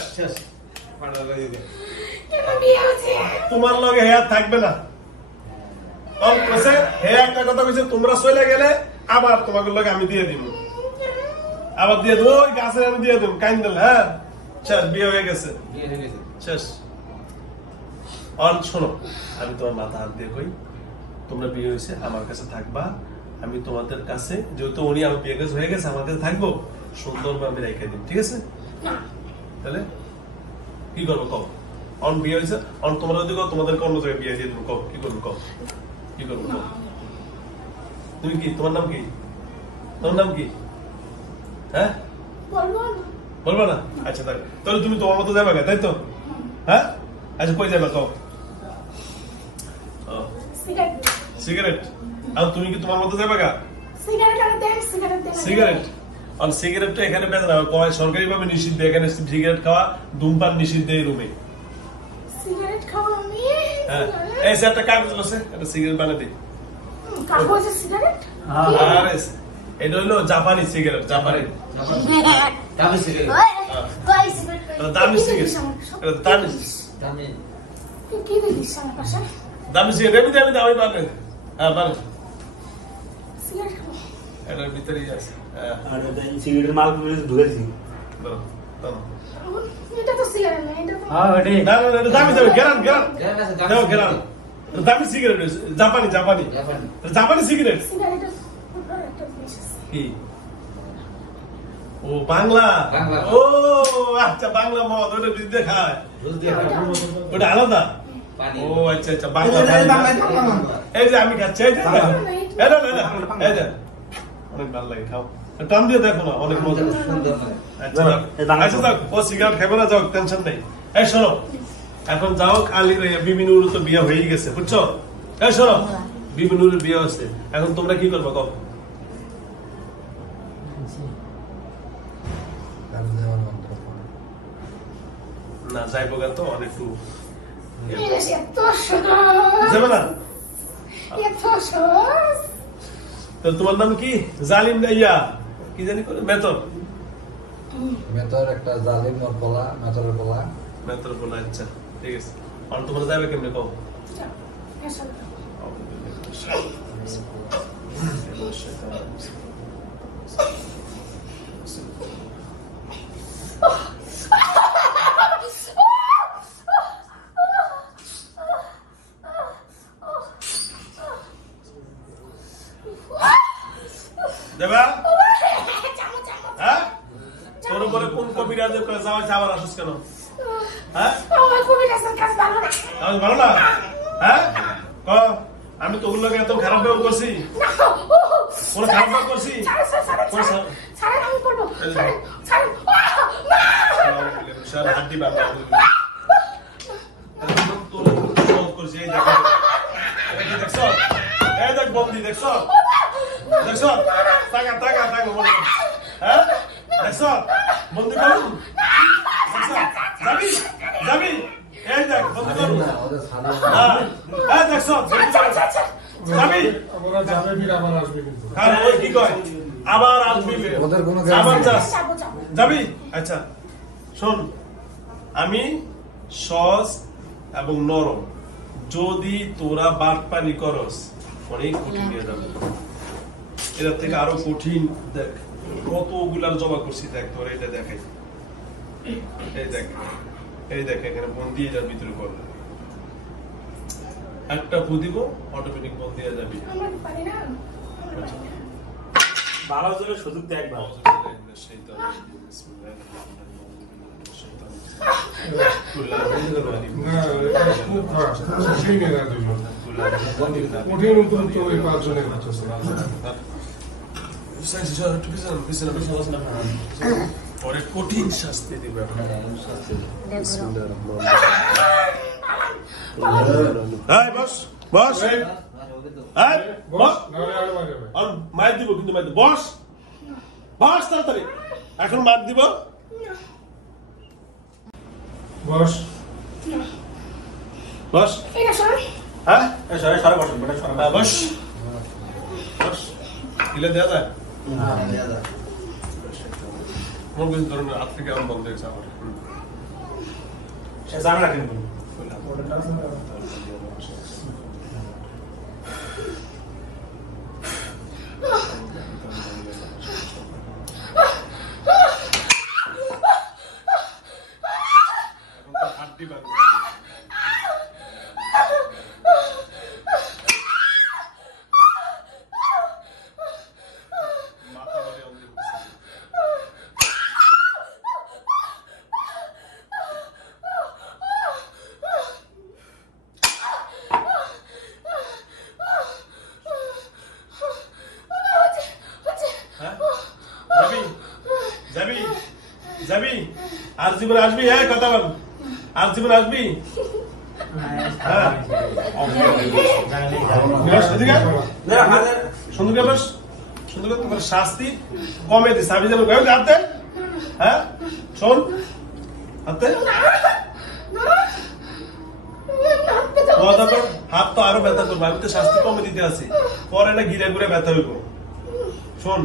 কেন বিয়ে হয়েছে। তোমার লগে হে আর থাকবে না। অন কইছে হে একটা কথা কইছে তোমরা চলে গেলে আবার তোমাদের লগে আমি দিয়ে দিব। আবার দিয়ে দেবো ওই গাছে আমি দিয়ে দেব কাইন্দেল। হ্যাঁ শেষ, বিয়ে হয়ে গেছে শেষ। অন শোনো, আমি তোমার মাথা হাত দিয়ে কই তোমরা বিয়ে হয়েছে আমার কাছে থাকবা। আমি তোমাদের কাছে যেহেতু উনি আমার বিয়ে কাছে হয়ে গেছে আমার কাছে থাকবো, সুন্দরভাবে রেখে দিন, ঠিক আছে? তাহলে কি করবো কও? অন বিয়ে হয়েছে অন তোমরা যদি কও তোমাদেরকে অন্য জায়গায় বিয়ে দিয়ে দেবো, কও কি করবো কও? কি করবো কও? তুমি কি, তোমার নাম কি? তোমার নাম কি? হ্যাঁ বলবো না। বলবো না? আচ্ছা তাহলে তুমি তোমার মতো যাবে তাই তো? হ্যাঁ আচ্ছা কই যাবে কও? সিগারেট। সিগারেট? আর তুমি কি তোমার মতো যাবে গা? সিগারেট আর দেন, সিগারেট দেন। সিগারেট? আর সিগারেটটা এখানে বেচা না, কয় সরকারি ভাবে নিষিদ্ধ। এখানে সিগারেট খাওয়া ধূমপান নিষিদ্ধ এই রুমে। সিগারেট খাওয়া আমি। হ্যাঁ এই যে একটা কাগজ আছে, একটা সিগারেট বানিয়ে দিই। কাগজের সিগারেট? আরে এটা হলো জাপানি সিগারেট, জাপানি দামি সিগারেট। দামি সিগারেট, এটা দামি তুই কি দিস আমার পাশে? দামি সিগারেট। এমনি আমি দামি পাবেন। হ্যাঁ পাবেন, সিগারেট খাবো। এটার ভিতরেই আছে। হ্যাঁ আর সিগারেটের মাল ঢুকেছি। দাও, দাও। এটা তো সিগারেট না, এটা তো হ্যাঁ ওটাই না, না, এটা দামি দামি গেরান গেরান দাও দামি গেরান। এটা দামি সিগারেট, জাপানি জাপানি এটা জাপানি সিগারেট। সিগারেটের উপর একটা জিনিস আছে। কি? ও বাংলা। বাংলা। ও আচ্ছা বাংলা মদ, ওটা দিতে খায়, রোজ দিয়ে ওটা আলাদা। পানি। ও আচ্ছা আচ্ছা বাংলা এই যে আমি খাচ্ছি এই যে এটা না এই যে অনেক ভালো লাগে, খাও টান দিয়ে দেখো না, অনেক মজা। সুন্দর হয়। আচ্ছা আচ্ছা যাও, ও সিগারেট খাবে না, যাও টেনশন নেই। এই শোনো এখন যাও, কালি বিবিনুর তো বিয়ে হয়ে গেছে বুঝছো? এই শোনো বিবিনুর বিয়ে হচ্ছে, এখন তোমরা কি করবে কও? না যাইবো গা তো অনেক এত সহজ, যাবে না। এত সহজ। তো তোমার নাম কি? জালিম না ইয়া কি জানি করে মেতর? মেতর একটা জালিম ওর পোলা, মেতরের পোলা। মেতর বলা। আচ্ছা ঠিক আছে। আর তোমরা যাবে কেমনে কও? যাও, এর সাথে যাও। দেবা? চামো, চামো। হ্যাঁ তোর উপরে কোন কবিরাজ যাওয়া আবার আসিস কেন? হ্যাঁ আমার কবিরাজের কাজ ভালো না। তাহলে ভালো না? হ্যাঁ ক আমি তো ওগুলোকে এত খারাপ ব্যবহার করছি? না, কোনো খারাপ ব্যবহার করছি? কোনো ছাড়েন, আমি করবো। ছাড়েন, ছাড়েন। না। হাড্ডি বাবা করছি। এই দেখ, এটা কি দেখছ? এই দেখ বন্দি দেখছ? দেখছ? টাকা টাকা টাকা বন্দি। হ্যাঁ দেখছ বন্দি করুন? যাবি যাবি? এই দেখ বন্দি করুন। না, ওদের সাদা। হ্যাঁ দেখছ যাবি? আমরা যাবে ফির আবার আসবে কিন্তু। কারণ ওই কি কয় আবার আসবি, ওদের কোনো আবার গ্যারান্টি যাস, যাবো, যাবো। যাবি? আচ্ছা শোন, আমি সহজ এবং নরম, যদি তোরা বাটপানি করস অনেক কঠিন হয়ে যাবে। এটার থেকে আরো কঠিন। দেখ কতগুলার জমা করছি, দেখ তোর এটা দেখাই। এই দেখ, এই দেখ এখানে বন্দি যার ভিতরে কর, একটা ফু দিব অটোমেটিক বন্দি হয়ে যাবি। আমরা পারি না, আমরা পারি না। ভালো জোরে সুযোগ দেয় একবার। না, এটা খুব খারাপ। কঠিন এরা দুজন। কঠিন উপযুক্ত ওই পাঁচজনের করতেছে। পরে কঠিন শাস্তি দিবে। বস বস বস, নাহলে আরো মারা যাবে। আর মার দিব কিন্তু মার দিব। বস বস তাড়াতাড়ি, এখন মার দিব। বস। বস এটা শোন। হ্যাঁ এই সরে সরে বসুন, বেটা সরে বসুন। বস বস, দিলে দেওয়া যায়? মনে করছি ধরুন হাত থেকে আমার বন্ধ হয়েছে আমার। সে জানে না কিন্তু। মাথা ধরে অন্ধ করছে। হ্যাঁ? যাবি যাবি আর জীবন আসবি? হ্যাঁ কথা বল, আর জীবন আসবি? হ্যাঁ এদিকে আয়। না হাজার সুন্দর করে বস, সুন্দর করে তোমার শাস্তি কমে দিস। আমি যাবো হাতে, হ্যাঁ শোন হাতে হাত তো আরো ব্যথা করবো। আমি তো শাস্তি কমে দিতে আছি, পরে না ঘিরে ঘুরে ব্যথা হইব। শোন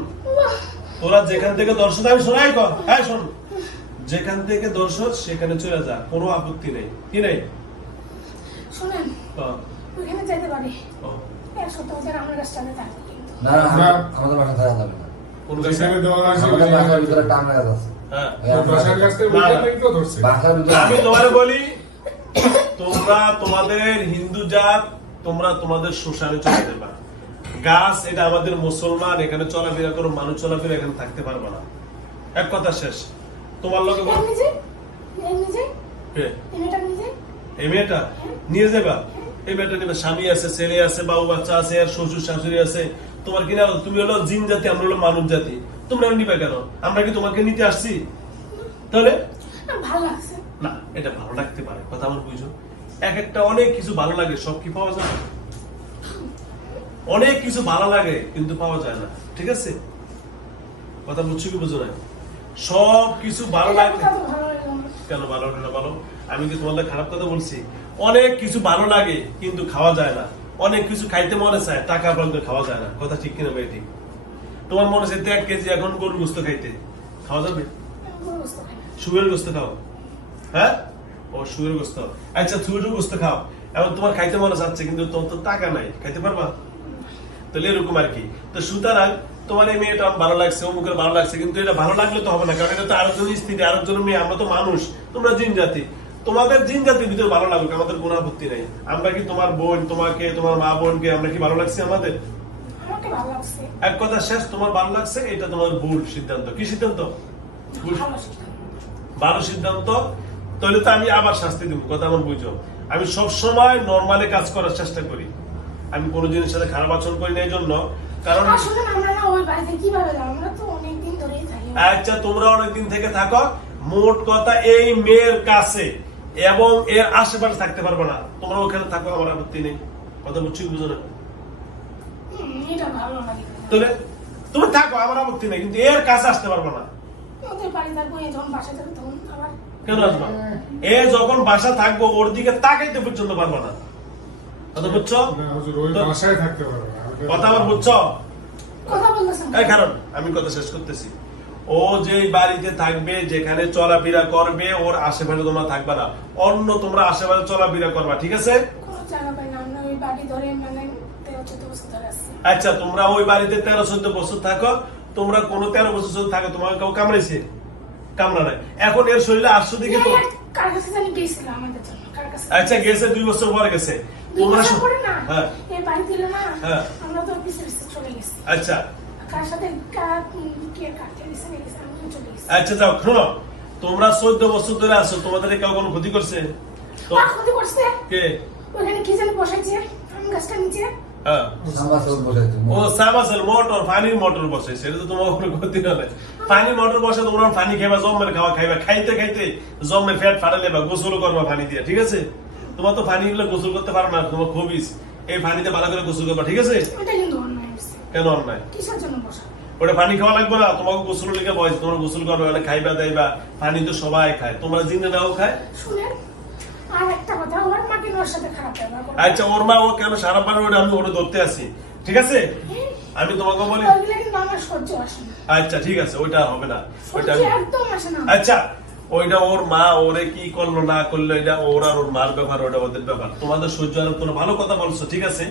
তোরা যেখান থেকে দর্শক, আমি শোনাই কর, হ্যাঁ শোন, যেখান থেকে দর্শক সেখানে চলে যা, কোনো আপত্তি নেই। কি নেই? শুনেন, ওইখানে যেতে পারি, এক সপ্তাহ ধরে আমার কাছে থাকবে কিন্তু। না আমাদের বাসা থাকা যাবে না। কোন কাছে? এখানে দেওয়া আছে আমাদের বাসার ভিতরে টান লাগা আছে। হ্যাঁ বাসার কাছ থেকে ওইখানেই তো ধরছে। বাসার ভিতরে আমি তোমারে বলি, তোমরা তোমাদের হিন্দু জাত, তোমরা তোমাদের শ্মশানে চলে যাবা। গাছ এটা আমাদের মুসলমান, এখানে চলাফেরা করো, মানুষ চলাফেরা এখানে থাকতে পারবে না। এক কথা শেষ। তোমার লোক এমনি যে, এমনি যে, এমনিটা নিজে, এই মেয়েটা নিয়ে যাবা। এই মেয়েটা নিবে, স্বামী আছে, ছেলে আছে, বাবু বাচ্চা আছে, আর শ্বশুর শাশুড়ি আছে। তোমার কিনা তুমি হলো জিন জাতি, আমরা হলো মানুষ জাতি, তোমরা নিবে কেন? আমরা কি তোমাকে নিতে আসছি? তাহলে ভালো লাগছে। না, এটা ভালো লাগতে পারে, কথা আমার বুঝো। এক একটা অনেক কিছু ভালো লাগে, সব কি পাওয়া যায়? অনেক কিছু ভালো লাগে কিন্তু পাওয়া যায় না, ঠিক আছে? কথা বুঝছো কি বুঝো না? সব কিছু ভালো লাগে এটা তো ভালো লাগলো না। কেন? ভালো হলো না বলো? আমি কি তোমাদের খারাপ কথা বলছি? অনেক কিছু ভালো লাগে কিন্তু খাওয়া যায় না। অনেক কিছু খাইতে মনে চায়, টাকা পর্যন্ত খাওয়া যায় না। কথা ঠিক কিনা ভাই? ঠিক। তোমার মনে চাইতে 1 কেজি এখন গরুর গোস্ত খাইতে, খাওয়া যাবে? কোনো বুঝতে পারি না। শুয়ের গোস্ত খাও, হ্যাঁ? ও শুয়ের গোস্ত, আচ্ছা শুয়ের গোস্ত খাও। এখন তোমার খাইতে মনে চাচ্ছে কিন্তু তোমার তো টাকা নাই, খাইতে পারবা? তাহলে এরকম আর কি। তো সুতরাং তোমার এই মেয়েটা ভালো লাগছে, অমুকের ভালো লাগছে, কিন্তু এটা ভালো লাগলে তো হবে না, কারণ এটা তো আরেকজন স্ত্রী, আরেকজন মেয়ে। আমরা তো মানুষ, তোমরা জিন জাতি। তোমাদের জিন জাতির ভিতরে ভালো লাগুক, আমাদের কোনো আপত্তি নেই। আমরা কি তোমার বোন, তোমাকে, তোমার মা বোনকে আমরা কি ভালো লাগছে? আমাদের আমাকে ভালো লাগছে। এক কথা শেষ। তোমার ভালো লাগছে, এটা তোমার ভুল সিদ্ধান্ত। কি সিদ্ধান্ত? ভালো সিদ্ধান্ত। ভালো সিদ্ধান্ত। তাহলে তো আমি আবার শাস্তি দিব, কথা আমার বুঝো। আমি সবসময় নর্মালি কাজ করার চেষ্টা করি, আমি কোনো জিনিসের সাথে খারাপ আচরণ করি না। এই জন্য, কারণ আসলে আমরা না ওই বাড়িতে কিভাবে যাবো? আমরা তো অনেকদিন ধরেই থাকি। আচ্ছা তোমরা অনেকদিন থেকে থাকো, মোট কথা এই মেয়ের কাছে এবং এর আশেপাশে থাকতে পারবে না। তোমরা ওখানে থাকো, আমার আপত্তি নেই। কথা বুঝছি বুঝো না? এটা ভালো লাগে। তাহলে তুমি থাকো, আমার আপত্তি নেই, কিন্তু এর কাছে আসতে পারবে না। ওদের বাড়ি থাকবো, এই যখন বাসায় যাবো তখন আবার কেন আসবা? এ যখন বাসা থাকবো ওর দিকে তাকাইতে পর্যন্ত পারবে না। কথা বুঝছো? না হুজুর, ওই বাসায় থাকতে পারবে না। কথা আমার বুঝছো? কথা বলতেছেন। এই কারণ আমি কথা শেষ করতেছি। ও যে বাড়িতে থাকবে, যেখানে চলাফেরা করবে, ওর আশেপাশে তোমরা থাকবে না, অন্য তোমরা আশেপাশে চলাফেরা করবা, ঠিক আছে? কোনো জায়গা পাই না, আমরা ওই বাড়ি ধরে মানে 13-14 বছর ধরে আসছি। আচ্ছা তোমরা ওই বাড়িতে 13-14 বছর থাকো, তোমরা কোন 13 বছর থাকো, তোমাকে কেউ কামড়েছে? কামড়া নাই। এখন এর শরীরে আসছো দিকে তো, কার কাছে জানি গেছিল আমাদের জন্য, কার কাছে? আচ্ছা গেছে 2 বছর পরে গেছে। তোমরা বিয়ে করে না, হ্যাঁ এই বাড়ি দিল না, হ্যাঁ। আমরা তো পিছে পিছে চলে গেছি। আচ্ছা কার সাথে কে কাটতে দিছে না গেছে, আমিও চলে গেছি। আচ্ছা যাও, শোনো, তোমরা 14 বছর ধরে আছো, তোমাদের কেউ কোনো ক্ষতি করছে? তো- আর ক্ষতি করছে? কে? ওখানে কি জানি বসাইছে আম গাছটা নিচে। হ্যাঁ সামাসল বসাইছে। ও সাবাসেল মোটর, পানির মোটর বসে, সেটা তো তোমার কোনো ক্ষতি হবে। পানি মোটর বসে, তোমরা পানি খাইবা, জম্মের খাওয়া খাইবা, খাইতে খাইতে জম্মের ফ্যাট ফাটালে বা গোসল করবা পানি দিয়ে, ঠিক আছে? তোমার তো পানি গুলো গোসল করতে পারো না, তোমার খুবই এই পানিতে ভালো করে গোসল করবা, ঠিক আছে? ওটা কিন্তু অন্যায় হচ্ছে। কেন অন্যায়? কিসের জন্য বসা? ওটা পানি খাওয়া লাগবে না, তোমাকে গোসল লিখে বয়স, তোমরা গোসল করবে, ওটা খাইবা দাইবা, পানি তো সবাই খায়, তোমরা জিনে নাও খায়। শুনেন, আর একটা কথা, ওর মা কিন্তু ওর সাথে খারাপ ব্যবহার করে। আচ্ছা ওর মা ও কেন সারা পানি, ওটা আমি ওটা ধরতে আসি, ঠিক আছে? আমি তোমাকে বলি, ওইগুলো কিন্তু আমার সহ্য আসে না। আচ্ছা ঠিক আছে, ওইটা হবে না, ওইটা সহ্য আমি- একদম আসে না। আচ্ছা ওইটা ওর মা ওরে কি করলো না করলো, এটা ওর আর ওর মার ব্যাপার, ওটা ওদের ব্যাপার। তোমাদের সহ্য আর কোনো ভালো কথা বলছো, ঠিক আছে?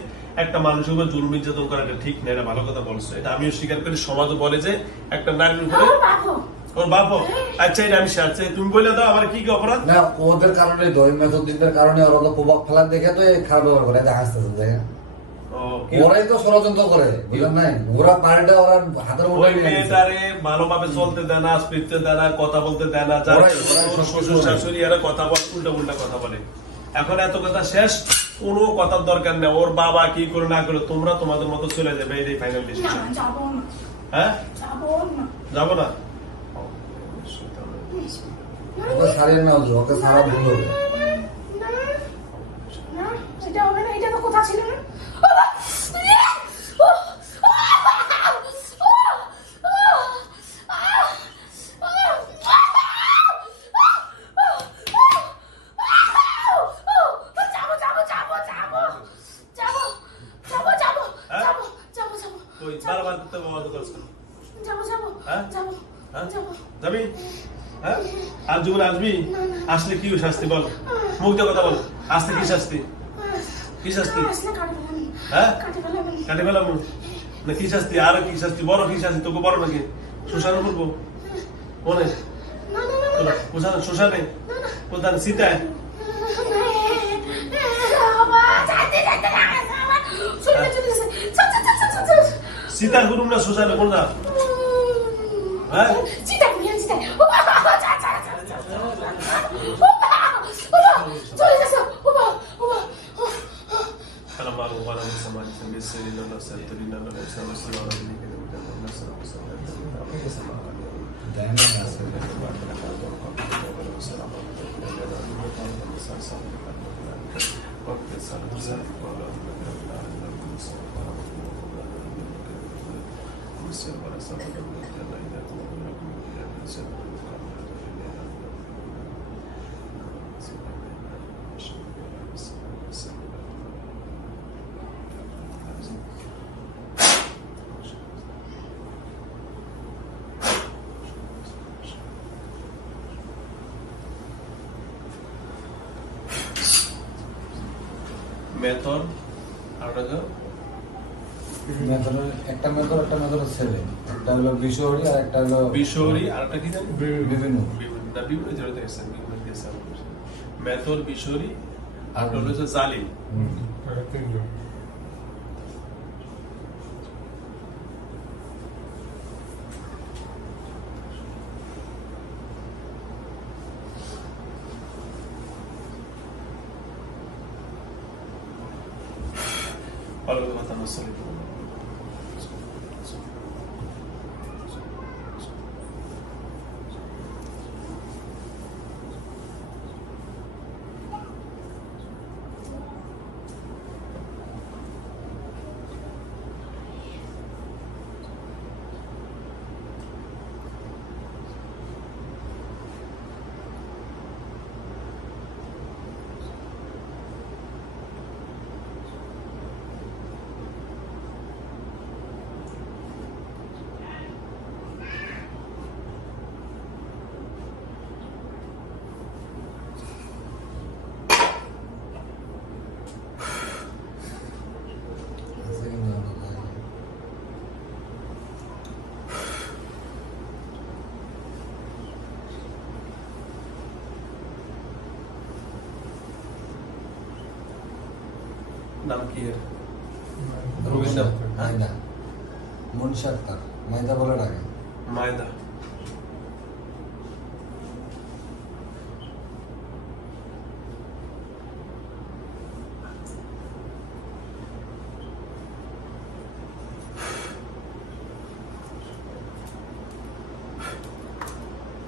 একটা মানুষের উপর জুলুম নির্যাতন করা এটা ঠিক না, এটা ভালো কথা বলছো, এটা আমিও স্বীকার করি। সমাজও বলে যে একটা নারীর উপরে, আমার বাপও ওর বাপও আচ্ছা এটা আমি আচ্ছা তুমি বলে দাও আমার কি কি অপরাধ না ওদের কারণে তো ওই মেথডদের কারণে ওরা তো প্রভাব ফেলার দেখে তো এই খারাপ ব্যবহার করে হাসতেছে দেখেন ও, কি? ওরাই তো ষড়যন্ত্র করে বুঝলেন নাই ওরা পানিটা ওরা হাতের ওই মুঠোয় নিয়ে নিছে। মেয়েটারে ভালোভাবে চলতে দেয় না ফিরতে দেয় না কথা বলতে দেয় না যার ওরাই সব শ্বশুর শাশুড়ি এরা কথা বলে উল্টা উল্টা কথা বলে এখন এত কথা শেষ কোনো কথার দরকার নেই ওর বাবা কি করে না করে তোমরা তোমাদের মতো চলে যাবে এই ফাইনাল না ডিসিশন যাবো না হ্যাঁ যাবো না যাবো না ওকে ছাড়িয়ে নাও যে, ওকে ছাড়া ভুল হবে না, না, এটা হবে না, এটা তো কথা ছিল না। যাবো, যাবো, যাবো, যাবো, যাবো, যাবো, যাবো, হ্যাঁ? যাবো, যাবো, যাবো, ওই বারবার করতে বাবা করছ যাবো, যাবো, হ্যাঁ? যাবো, হ্যাঁ যাবো। যাবি হ্যাঁ আর জীবন আসবি আসলে কি শাস্তি বল মুখ দিয়ে কথা বল আসলে কি শাস্তি কি শাস্তি আসলে কাটে ফেলাবেন। হ্যাঁ কাটে ফেলাবেন। কাটে ফেলাম না কি শাস্তি আর কি শাস্তি বড় কি শাস্তি তোকে বড় নাকি শ্মশানে করবো মনে না, না, না, না, শ্মশানে কোথায় সীতায় বাবা, যাইতে, যাইতে, না, বাবা, চলে গেছে। চল, চল, চল, চল, চল, চল। সীতার করুম না শ্মশানে কোন যা হ্যাঁ চিতা করি, চিতা। বাবা, যা, যা, যা, যা, যা। বাবা, বাবা, চলে গেছে। বাবা, বাবা। فلما رغب على السماء فبالسير لنا سيرتلين لنا السماء السماء الذي كان مكان السماء السماء দায়না আছে মেথর আর একটা মেথর ছেলে একটা হলো বিশহরি আর একটা হলো বিশৌরি আর একটা কি জানি বিভিন্ন না বিভিন্ন জড়িত আছে বিভিন্ন দিয়েছে মেথর বিশৌরি আর হলো যে জালিম তিনজন ভালো কথা মসলি নাম কি এর রবীন্দ্র মায়দা মনীষা আক্তার মায়দা বলে ডাকে মায়দা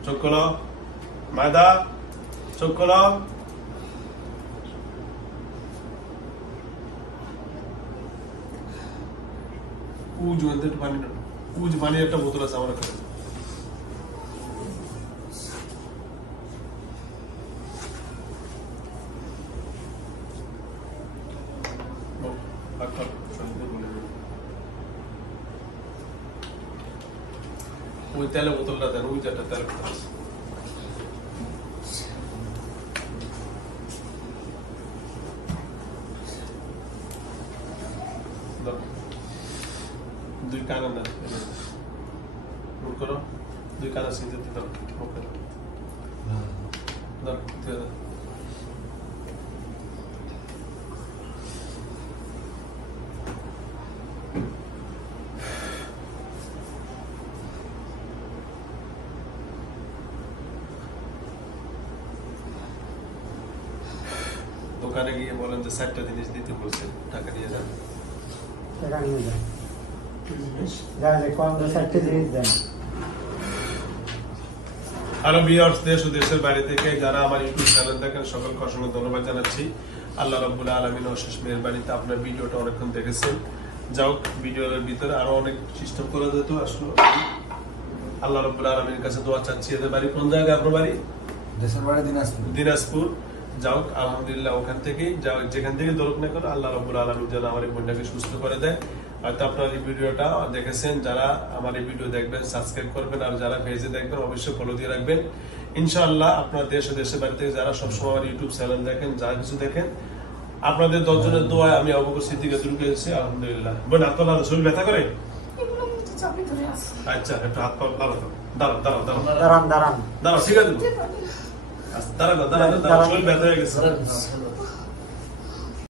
চোখ খোলো মায়দা চোখ খোলো উজ ওদের পানি উজ পানির একটা বোতল আছে আমার কাছে ওই তেলের বোতলটা দেন ওই একটা তেলের বোতল আছে দুই কানে না করো দুই কানা সিনতে দিতে হবে ওকে দাও দিয়ে দাও দোকানে গিয়ে বলেন যে 4টা জিনিস দিতে বলছেন টাকা নিয়ে যান টাকা নিয়ে যান যাই কম 4টা জিনিস দেন আরো ভিউয়ার্স দেশ ও দেশের বাইরে থেকে যারা আমার ইউটিউব চ্যানেল দেখেন সকলকে অসংখ্য ধন্যবাদ জানাচ্ছি আল্লাহ রাব্বুল আলামিন অশেষ মেহেরবানিতে আপনার ভিডিওটা অনেকক্ষণ দেখেছেন যাও ভিডিওর ভিতরে আরো অনেক সিস্টেম করা যেত আসলে আল্লাহ রাব্বুল আলামিনের কাছে দোয়া চাচ্ছি এদের বাড়ি কোন জায়গায় আপনার বাড়ি দেশের বাড়ি দিনাজপুর যাও আলহামদুলিল্লাহ ওখান থেকেই যাও যেখান থেকে দরকার না করো আল্লাহ রাব্বুল আলামিন যেন আমার এই বোনটাকে সুস্থ করে দেয় আর আপনারা এই ভিডিওটা দেখেছেন যারা আমার এই ভিডিও দেখবেন সাবস্ক্রাইব করবেন আর যারা পেজে দেখবেন অবশ্যই ফলো দিয়ে রাখবেন ইনশাআল্লাহ আপনার দেশে দেশের বাড়ি থেকে যারা সবসময় আমার ইউটিউব চ্যানেল দেখেন যা কিছু দেখেন আপনাদের 10 জনের দোয়ায় আমি আবু বকর সিদ্দিককে দূর করেছি আলহামদুলিল্লাহ বোন আপনার শরীর ব্যথা করে এগুলো নিচে চাপে ধরে আছে আচ্ছা একটু হাত পা দাঁড়াও দাঁড়াও দাঁড়ান দাঁড়ান দাঁড়াও ঠিক আছে দাঁড়াও শরীর ব্যথা হয়ে গেছে